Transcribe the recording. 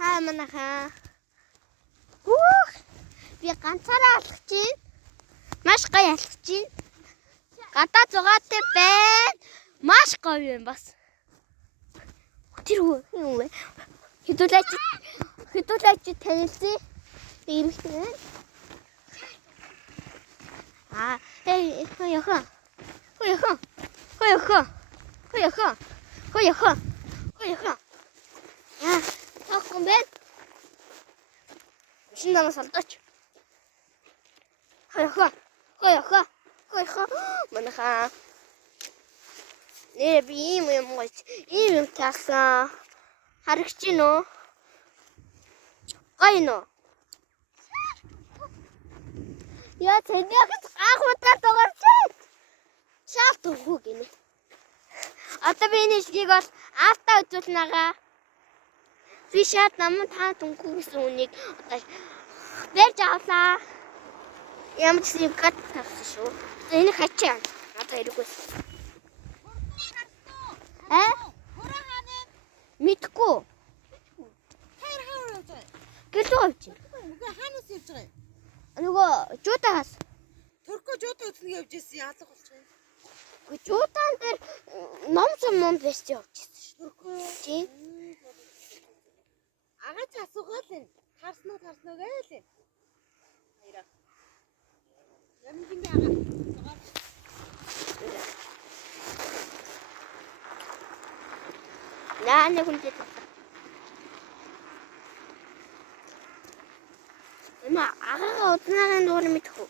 Хаа манайхаа. Хүүх! Би ганцаараа алхаж чинь. Маш гоё алхаж чинь. Гадаа зугаатай байна. Маш гоё юм бас. Тэр юу вэ? Хэдүүлээч танилцъя. Иймэрхүү байна. Хөөе. Таахгүй байна. Шинэ намаас алдаач. Хөөе. Манайхаа. Нэр би ийм таасан. Харагч гин үү? Гоё нөө. Яа цэнийхс анхудаа дуурч. Шаалт өгөө гинэ. Одоо би энэ шгийг бол автаа үзүүлнэгаа. Би шат намын таа түнхүү гэсэн үнийг одоо барьж авлаа. Ямар ч юм гад тавьсан шүү. Энэ хачаа. Одоо хэрэггүй. Мэдгүй. Гэлөө авч. Үгүй хаанаас явж байгаа юм? Нөгөө жуудаас. Турко жуудаа үзлэг явж ирсэн яалга болчих юм. Үгүй жуудаан дээр ном барьж явж ирсэн шүү. Турко. Тийм. Агаач асуугаа л энэ. Тарсноо гээл энэ. Хоёроо. Ямгийн ага. Наа хүнтэй. Эма агаага удаагийн дуур мэдэх үү?